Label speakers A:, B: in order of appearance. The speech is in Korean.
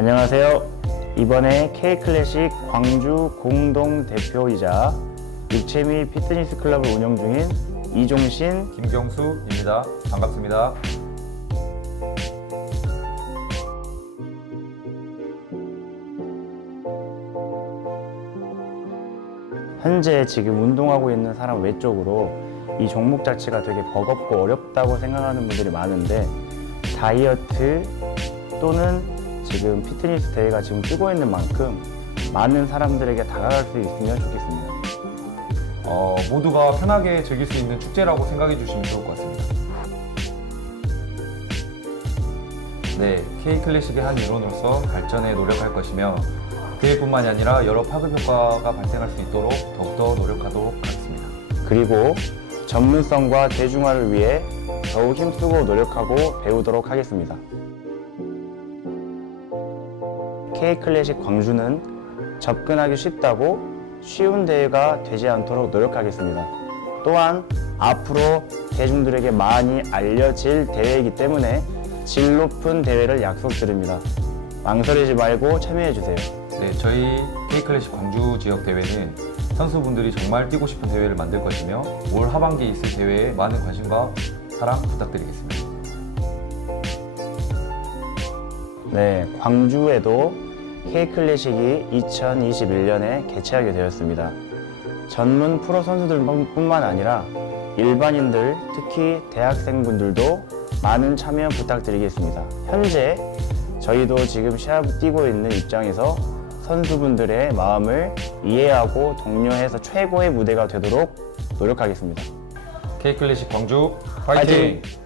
A: 안녕하세요. 이번에 K클래식 광주 공동 대표이자 육체미 피트니스 클럽을 운영 중인 이종신
B: 김경수입니다. 반갑습니다.
A: 현재 지금 운동하고 있는 사람 외적으로 이 종목 자체가 되게 버겁고 어렵다고 생각하는 분들이 많은데 다이어트 또는 지금 피트니스 대회가 지금 뜨고 있는 만큼 많은 사람들에게 다가갈 수 있으면 좋겠습니다.
B: 어, 모두가 편하게 즐길 수 있는 축제라고 생각해 주시면 좋을 것 같습니다. 네, K 클래식의 한 일원으로서 발전에 노력할 것이며 대회뿐만이 아니라 여러 파급 효과가 발생할 수 있도록 더욱더 노력하도록 하겠습니다.
A: 그리고 전문성과 대중화를 위해 더욱 힘쓰고 노력하고 배우도록 하겠습니다. K클래식 광주는 접근하기 쉽다고 쉬운 대회가 되지 않도록 노력하겠습니다. 또한 앞으로 대중들에게 많이 알려질 대회이기 때문에 질 높은 대회를 약속드립니다. 망설이지 말고 참여해주세요.
B: 네, 저희 K 클래식 광주 지역 대회는 선수분들이 정말 뛰고 싶은 대회를 만들 것이며 올 하반기에 있을 대회에 많은 관심과 사랑 부탁드리겠습니다.
A: 네, 광주에도 K클래식이 2021년에 개최하게 되었습니다. 전문 프로 선수들뿐만 아니라 일반인들, 특히 대학생분들도 많은 참여 부탁드리겠습니다. 현재 저희도 지금 시합 뛰고 있는 입장에서 선수분들의 마음을 이해하고 독려해서 최고의 무대가 되도록 노력하겠습니다.
B: K 클래식 광주
A: 화이팅!
B: 화이팅!